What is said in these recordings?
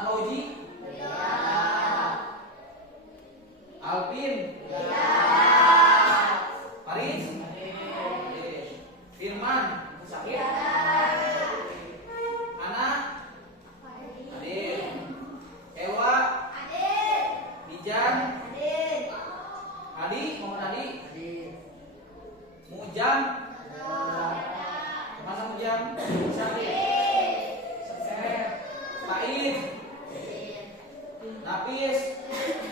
Fauji? Iya. Alvin? Iya. Faris? Firman? Sakit? Ana? Hadir. Ewa? Hadir. Dijan? Hadir. Adi? Muhammad Adi? Hadir. Mujam? Mana Mujam? Sakit? Said? Nafis?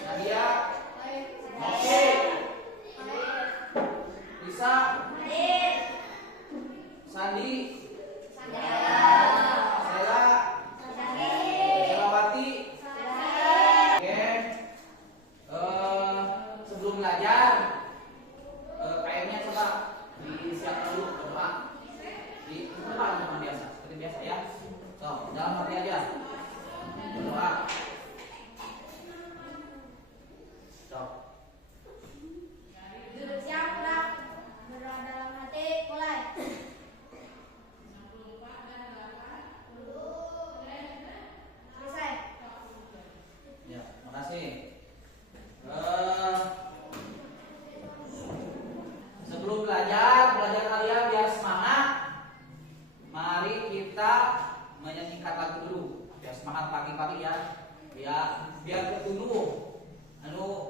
Nadia? Oke. Lisa? Sandi? Sela? Selawati? Oke. Sebelum belajar, kayaknya coba disiapkan dulu berdoa. Di depan sama biasa, seperti biasa ya. So, dalam hati aja. Berdoa. Stop. Siap, gerak. Berdoa dalam hati, mulai. Selesai. Ya, makasih. Sebelum belajar kalian biar semangat. Mari kita menyanyikan lagu dulu. Biar semangat pagi-pagi ya. Biar tertunduk.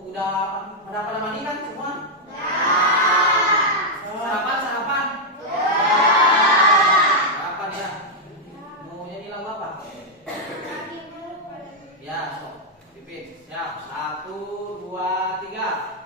Udah pada mandi kan semua? Sarapan? Sarapan ya. Mau nyanyi lagu apa? Ya, stop. Pipin. Siap. 1, 2, 3.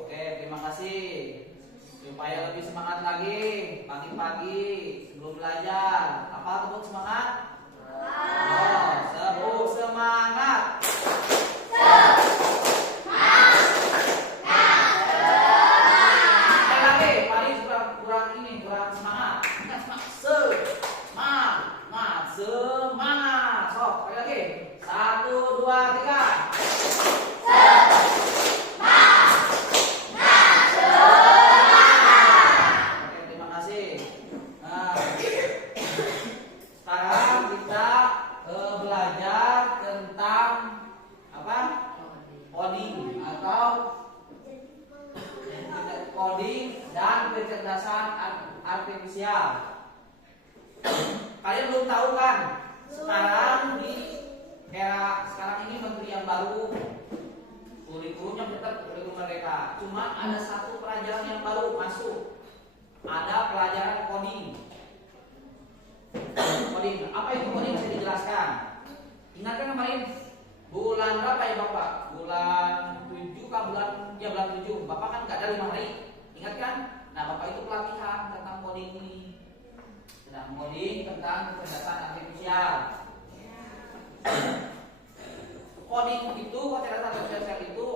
Oke, terima kasih. Supaya lebih semangat lagi pagi-pagi sebelum belajar. Apa tepuk semangat? Oh, sebut semangat. Sekali lagi, Faris kurang semangat. Ingat semangat. Semangat. Sok, sekali lagi. 1, 2, 3. Oke, terima kasih. Nah, sekarang kita belajar tentang apa? Coding atau coding dan kecerdasan artifisial. Kalian belum tahu kan? Sekarang di era sekarang ini menteri yang baru, kurikulumnya tetap kurikulum mereka. Cuma ada satu pelajaran yang baru masuk. Ada pelajaran coding. Coding. Apa itu coding? Bisa dijelaskan. Ingat kan kemarin bulan berapa ya Bapak? Bulan 7 kah bulan 7. Bapak kan nggak ada 5 hari. Ingat kan? Nah, Bapak itu pelatihan tentang coding ini. Tentang coding, tentang kecerdasan artifisial. Coding itu, kecerdasan artifisial itu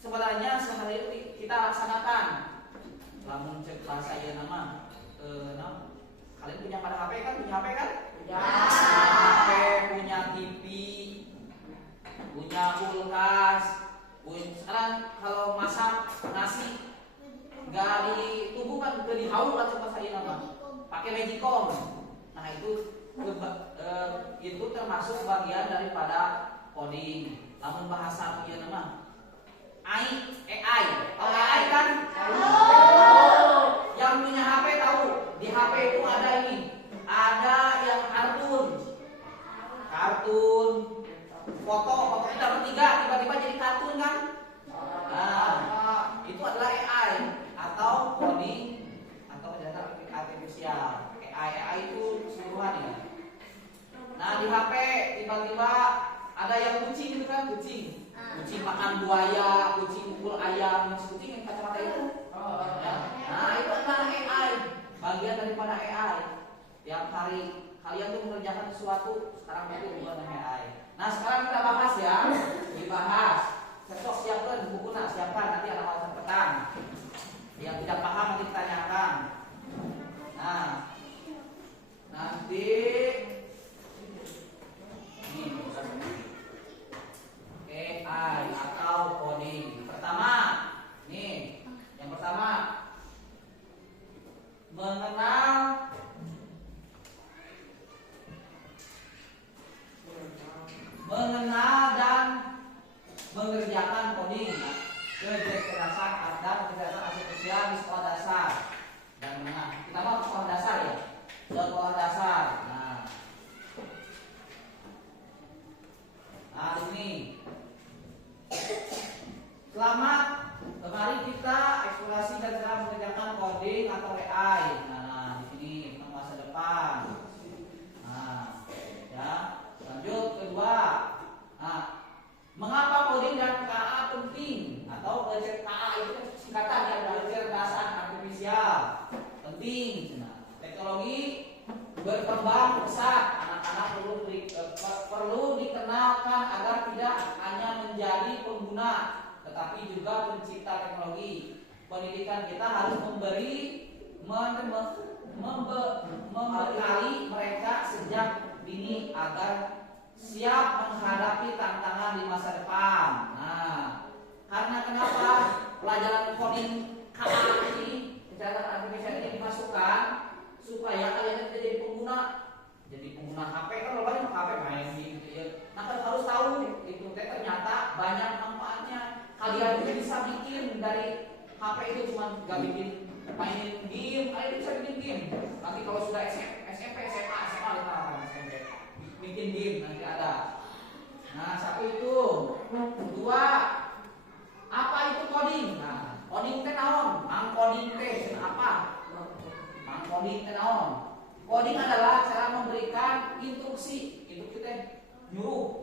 sebenarnya sehari kita laksanakan. Lamun cek bahasa ieu nama kalian punya pada HP kan? Punya HP kan? Punya. HP, punya TV, punya kulkas. Sekarang kalau masak nasi nggak ditubuh kan, udah dihaul lah coba saya nama. Pakai magicom. Nah itu termasuk bagian daripada coding. Namun bahasa ieu nama AI. Tahu AI kan? Yang punya HP tahu. Di HP itu ada ini. Ada yang kartun, foto kita bertiga tiba-tiba jadi kartun kan? Nah, itu adalah AI atau coding atau kecerdasan artifisial. AI itu keseluruhan ya. Nah di HP tiba-tiba ada yang kucing gitu kan, kucing makan buaya, kucing mukul ayam, kucing yang kacamata itu. Ya. Nah itu adalah AI, bagian daripada AI. Tiap hari kalian tuh mengerjakan sesuatu, sekarang itu bukan AI. Nah sekarang kita bahas ya, dibahas. Besok siapkan buku, siapkan nanti ada alasan petang. Yang tidak paham nanti ditanyakan. Nah nanti ini AI atau coding. Pertama, nih yang pertama mengenal dan mengerjakan coding, kecerdasan dan kecerdasan artifisial di sekolah dasar dan menengah. Kita mau sekolah dasar ya, sekolah dasar. Nah ini selamat, kemarin kita eksplorasi dan cara mengerjakan coding atau AI. Nah di sini tentang masa depan. Nah ya, lanjut kedua. Nah, mengapa coding dan KA penting? Atau KA itu kan singkatan ya, kecerdasan artifisial penting. Nah, teknologi berkembang pesat, anak-anak perlu dikenalkan agar tidak hanya menjadi pengguna, tetapi juga pencipta teknologi. Pendidikan kita harus membekali mereka sejak dini agar siap menghadapi tantangan di masa depan. Nah, karena kenapa pelajaran coding KA ini, kecerdasan artifisial ini dimasukkan supaya kalian tidak jadi pengguna HP. Kan lo banyak HP main gitu ya. Nah kan harus tahu itu ternyata banyak manfaatnya. Kalian juga bisa bikin dari HP itu, cuma gak bikin mainin game, kalian bisa bikin game. Nanti kalau sudah SMP, SMA bikin game nanti ada. Nah satu itu. Dua, apa itu coding? Nah coding teh naon? Mang coding teh apa? Mang coding teh naon? Coding adalah cara memberikan instruksi, itu kita nyuruh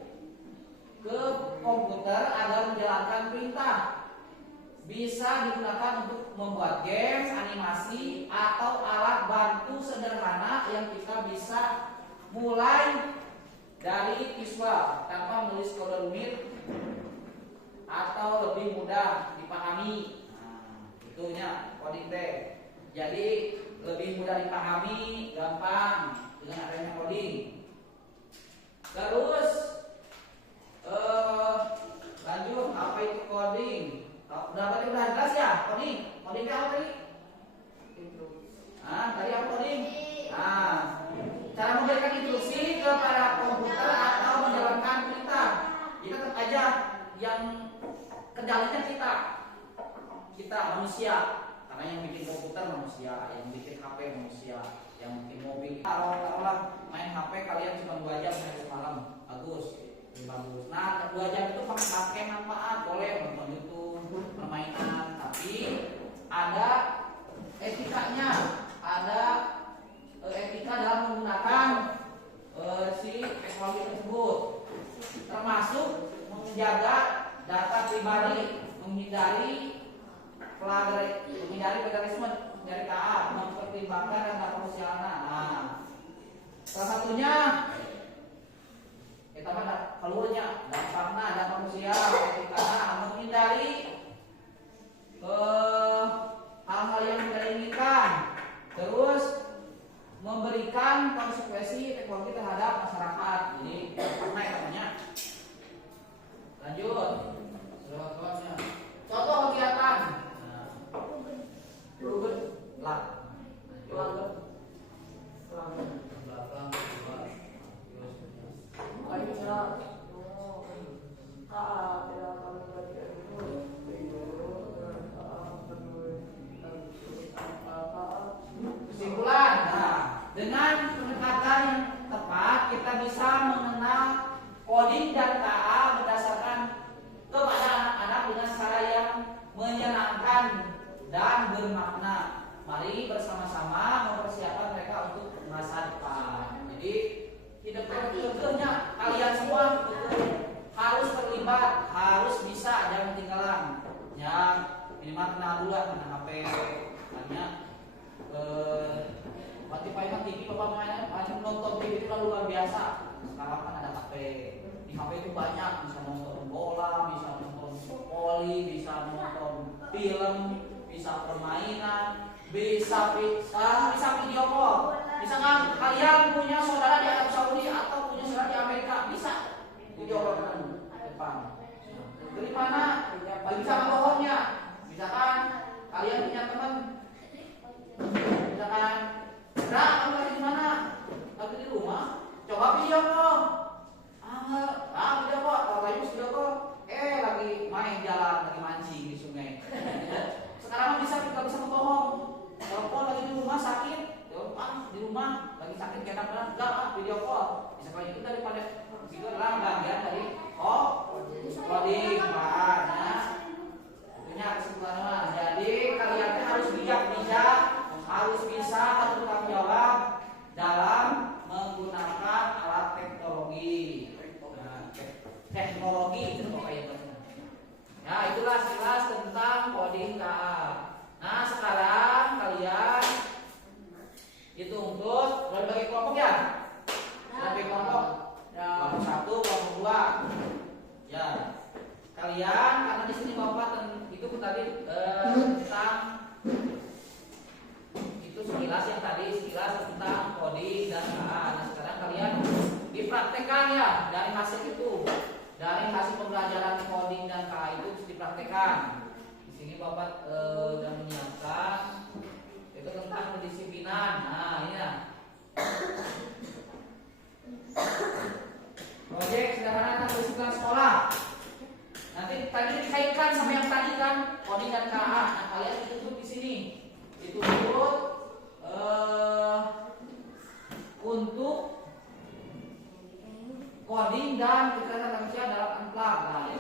ke komputer agar menjalankan perintah. Bisa digunakan untuk membuat games, animasi, atau alat bantu sederhana yang kita bisa mulai dari visual tanpa menulis kode rumit atau lebih mudah dipahami. Nah, itunya coding teh. Jadi lebih mudah dipahami, gampang dengan adanya coding. Terus lanjut, apa itu coding? Udah jelas ya coding. Coding apa tadi? Tadi apa coding? Cara memberikan instruksi kepada komputer atau menjalankan perintah. Jadi tetap aja yang kendalinya kita manusia. Karena yang bikin komputer manusia, yang bikin HP manusia, yang bikin mobil. Kalau main HP kalian cuma 2 jam sampai semalam, bagus. Nah 2 jam itu pakai manfaat, boleh nonton YouTube, permainan, tapi ada etikanya, ada etika dalam menggunakan si teknologi tersebut, termasuk menjaga data pribadi, menghindari plagiarisme dari KA, mempertimbangkan data kemanusiaan. Nah, salah satunya kita mana keluarnya dampaknya data manusia, etika, menghindari hal-hal yang tidak diinginkan, terus memberikan konsekuensi teknologi terhadap masyarakat. Jadi dampaknya namanya. Lanjut, contoh kegiatan. Kesimpulan, dengan pendekatan yang tepat kita bisa mengenal coding dan KA berdasarkan kepada anak-anak dengan cara yang menyenangkan dan bermakna. Mari bersama-sama mempersiapkan mereka untuk masa depan. Jadi tidak kekehnya kalian semua harus terlibat, harus bisa, jangan ketinggalan. Ya, minimal kenal dulu lah dengan HP, hanya Spotify kan TV bapak main nonton TV itu kan luar biasa. Sekarang kan ada HP, di HP itu banyak, bisa nonton bola, bisa nonton voli, bisa nonton film, bisa permainan, bisa video call. Misalkan kalian punya saudara di Arab Saudi atau punya saudara di Amerika, bisa video call kan depan. Dari mana? Bisa bohongnya. Misalkan kalian punya teman, misalkan, "Nah, kamu lagi di mana?" "Lagi di rumah." "Coba video call." Video call. Kalau lagi video call, lagi main jalan, lagi mancing di sungai. Sekarang bisa kita bisa bohong. Telepon lagi di rumah sakit, di rumah lagi sakit kayak enggak, video call. Bisa kayak itu daripada itu adalah bagian dari coding, punya kesimpulan. Jadi kalian harus bijak, harus bisa bertanggung jawab dalam menggunakan alat teknologi. Teknologi itu pokoknya. Ya, itulah sekilas tentang coding KA. Nah, sekarang kalian itu untuk berbagai kelompok ya. Berbagai kelompok. Kelompok 1, kelompok 2. Ya. Kalian karena di sini Bapak itu tadi tentang itu sekilas tentang coding dan KA. Nah, sekarang kalian dipraktekkan ya dari hasil itu. Dari hasil pembelajaran coding dan KA itu dipraktekkan. Di sini Bapak sudah menyiapkan itu tentang kedisiplinan. Nah, ini ya. Proyek sederhana tentang kedisiplinan sekolah. Nanti tadi dikaitkan sama yang tadi kan coding dan KA. Nah, kalian dituntut di sini. Dituntut untuk coding dan kecerdasan manusia dalam anklang. Nah,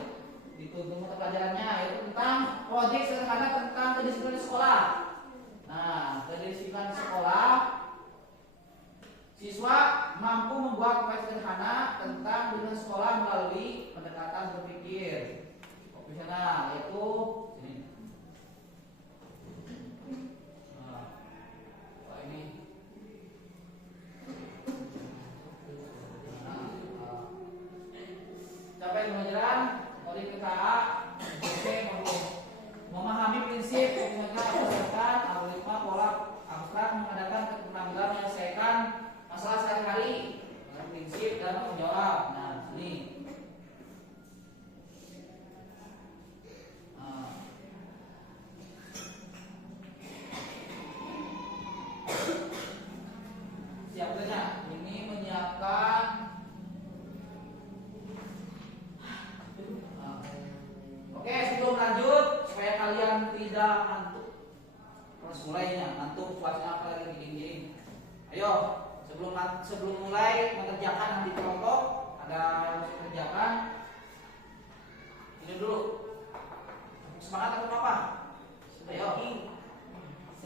dituntut mata pelajarannya yaitu tentang proyek sederhana tentang kedisiplinan sekolah. Nah, kedisiplinan sekolah, siswa mampu membuat proyek sederhana tentang dunia sekolah melalui pendekatan berpikir. Opsional yaitu ini. Capaian pembelajaran oleh KA memahami prinsip berdasarkan algoritma pola abstrak, mengadakan penampilan menyelesaikan masalah sehari-hari dengan prinsip dan menjawab. Nah, ini. Siap saja. Ini menyiapkan. Oke, sebelum lanjut supaya kalian tidak ngantuk. Terus mulainya ngantuk suasana apalagi dingin-dingin. Ayo, sebelum mulai mengerjakan nanti kelompok ada yang mengerjakan. Ini dulu. Semangat atau apa? Ayo.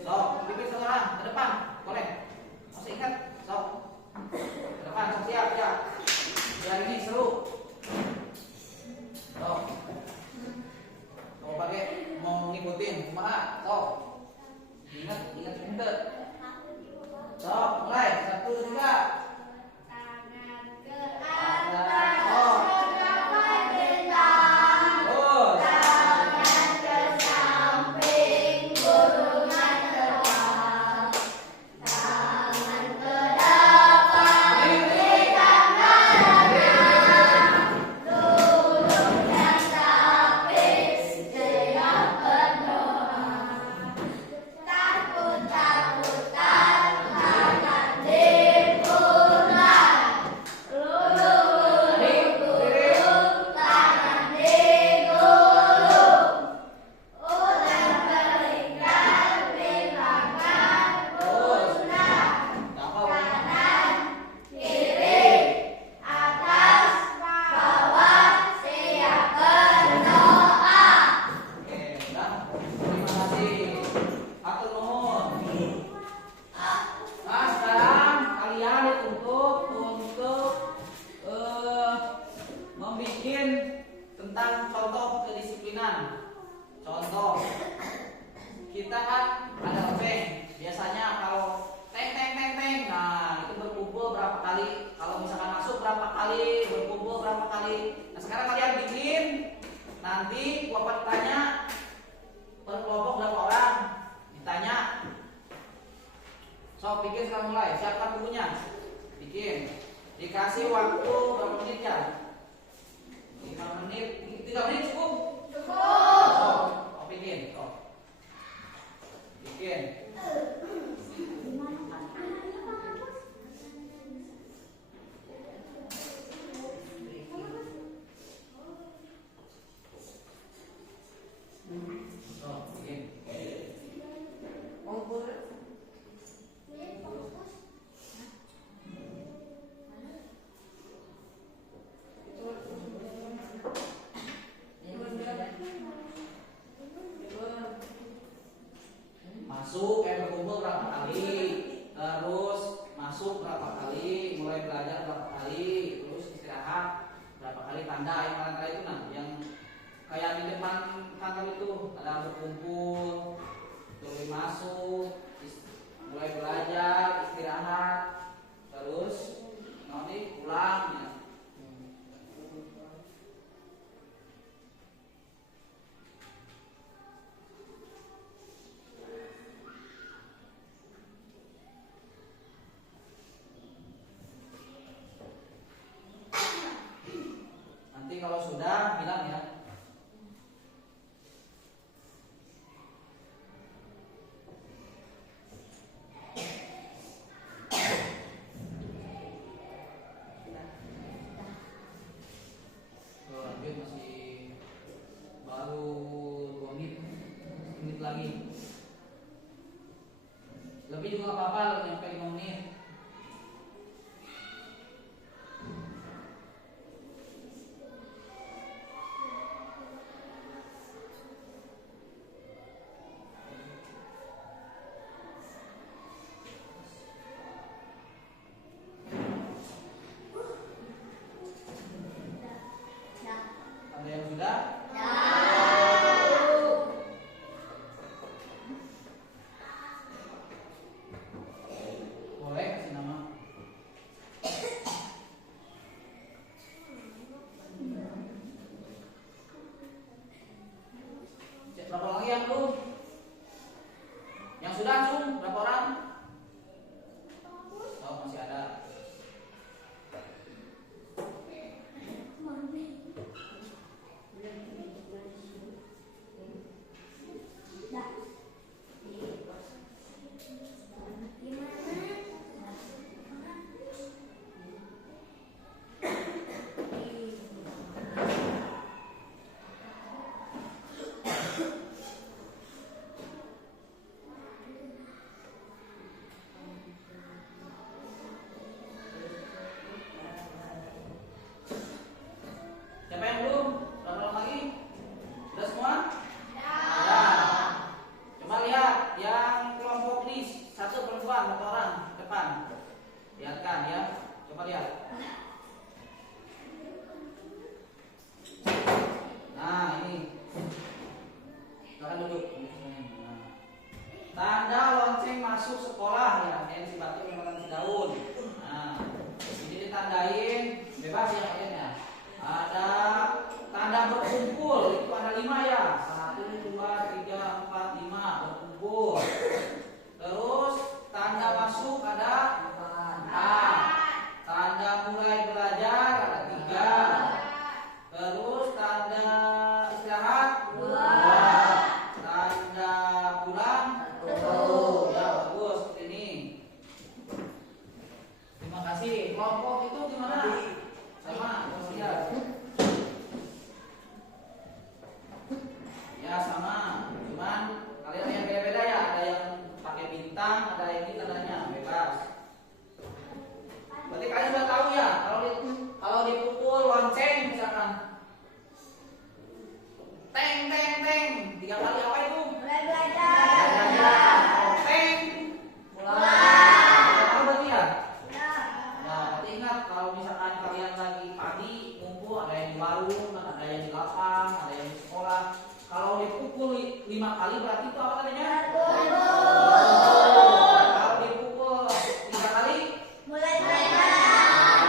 So, bikin satu orang ke depan, boleh. Masih ingat? So, ke depan, so, siap ya. Biar ini seru. So, mau pakai mau ngikutin kumaha? So, ingat sebentar. So, mulai 1, 2. Tangan ke atas, tercapai bentang. Tangan ke samping, gulungan terbang. Tangan ke Sok bikin sekarang mulai. Siapkan bukunya. Bikin. Dikasih waktu berapa menit ya? 5 menit. 3 menit cukup? Cukup. Oh, bikin. Oh. Bikin. Masuk, berkumpul berapa kali, terus masuk berapa kali, mulai belajar berapa kali, terus istirahat berapa kali, tanda yang tanda itu nah, yang kayak di depan kantor itu ada berkumpul, terus masuk, mulai belajar, istirahat, terus nanti pulang ya. Kalau sudah bilang ya. Lanjut masih baru 2 menit lagi. Lebih juga nggak apa-apa, nyampe 5 menit. Ada yang sudah? Boleh kasih nama. Berapa lagi yang belum? Yang sudah langsung berapa orang? Oh, masih ada. Siapa yang belum? Berapa orang lagi? Sudah semua? Ya. Coba lihat yang kelompok ini satu perempuan, berapa orang depan? Lihatkan ya. Coba lihat. Nah ini. Sekarang duduk. Nah. Tanda lonceng masuk sekolah ya. Yang si batu menggunakan si daun. Nah, ini ditandain bebas ya kalian ya. Ada tanda berkumpul itu ada 5 ya. 1, 2, 3, 4, 5 berkumpul. Terus tanda masuk ada 4. Tanda mulai belajar ada 3. Terus tanda istirahat 2. Tanda pulang 1. Ya bagus seperti ini. Terima kasih. Kelompok itu gimana? Sama, ya. Ya sama, cuman kalian yang beda-beda ya. Ada yang pakai bintang, ada yang ini tandanya bebas. Berarti kalian sudah tahu ya, kalau dipukul lonceng misalkan, teng teng teng 3 kali apa itu? Mulai belajar. Teng pulang. Tahu berarti ya? Nah, ingat kalau misalkan kalian lagi pagi ngumpul, ada yang di warung, ada yang di lapang, ada yang di sekolah. Kalau dipukul 5 kali berarti itu apa tadinya? Kalau dipukul 3 kali, Mulai belajar.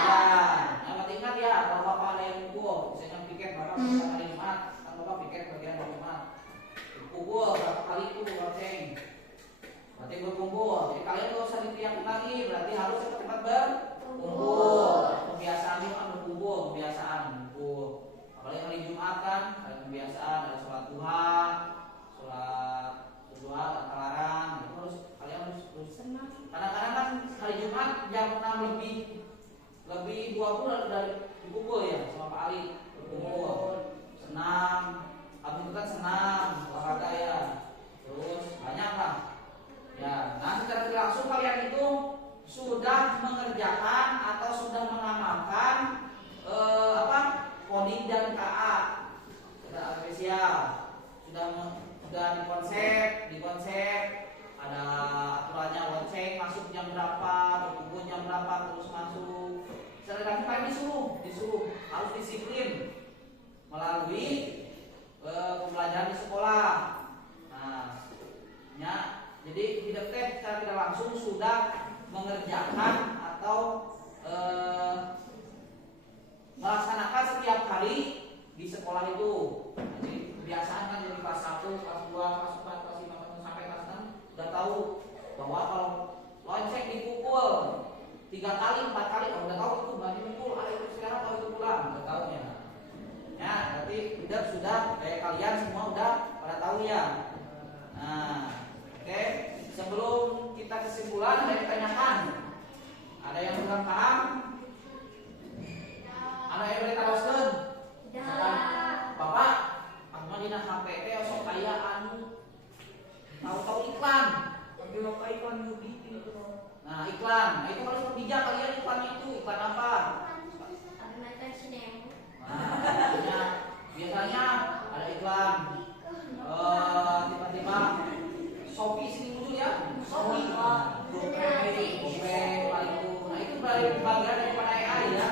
kalian gak usah diteriakin lagi, berarti harus cepat-cepat berkumpul. Kebiasaan itu kan berkumpul, kebiasaan berkumpul. Apalagi hari Jumat kan, ada kebiasaan, ada sholat duha, larang, itu harus kalian harus. Kadang-kadang kan hari Jumat jam 6 lebih 20 dari berkumpul ya sama Pak Ali, berkumpul, senam, habis itu kan senam, olahraga ya, terus banyak lah. Ya, nah secara tidak langsung kalian itu sudah mengerjakan atau sudah mengamalkan coding dan KA, sudah spesial, sudah dikonsep, ada aturannya lonceng masuk jam berapa, berkumpul jam berapa, terus masuk. Secara langsung kalian disuruh harus disiplin melalui pembelajaran di sekolah. Nah, ya. Jadi tidak secara tidak langsung sudah mengerjakan atau melaksanakan setiap hari di sekolah itu. Jadi kebiasaan kan dari kelas 1, kelas 2, kelas 4, kelas 5, sampai kelas 6 sudah tahu bahwa kalau lonceng dipukul 3 kali, 4 kali, udah tahu itu berarti mukul, ada itu sekarang kalau itu pulang, udah tahu ya. Ya, berarti sudah kayak kalian semua udah pada tahu ya. Nah, oke, sebelum kita kesimpulan ada yang ditanyakan. Ada yang kurang paham? Ada yang boleh teruskan? Bapak, aku dina HP teh sok aya anu tahu iklan. Tapi bapak iklan bikin itu. Nah, iklan. Nah, itu harus bijak kalian iklan itu. Iklan apa? Biasanya ada iklan tiba-tiba Shopee sini dulu ya, Shopee, GoPay, nah itu bagian daripada AI ya.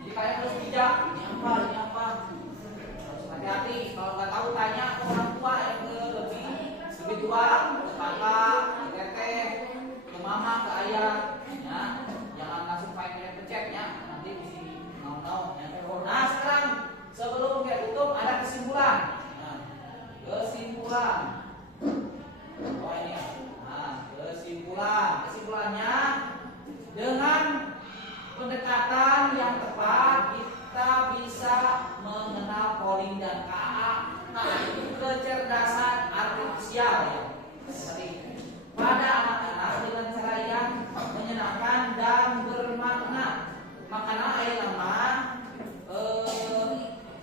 Jadi kalian harus bijak, ini apa, harus hati-hati. Kalau nggak tahu tanya ke orang tua yang lebih tua, ke kakak, ke teteh, ke mama, ke ayah, ya. Jangan langsung pencet ya, nanti di sini mau ya. Nah sekarang sebelum kita tutup ada kesimpulan. Nah, kesimpulan. Oh ini ya. Nah, kesimpulannya dengan pendekatan yang tepat kita bisa mengenal polling dan KA. Nah, itu kecerdasan artifisial ya. Jadi pada anak-anak dengan cara yang menyenangkan dan bermakna. Makanya ayat nama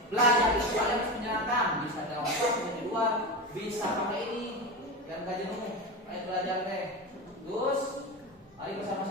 belajar itu ada yang menyenangkan, bisa dalam waktu di luar, bisa pakai ini dan gak jenuh kayak belajar teh. Terus mari bersama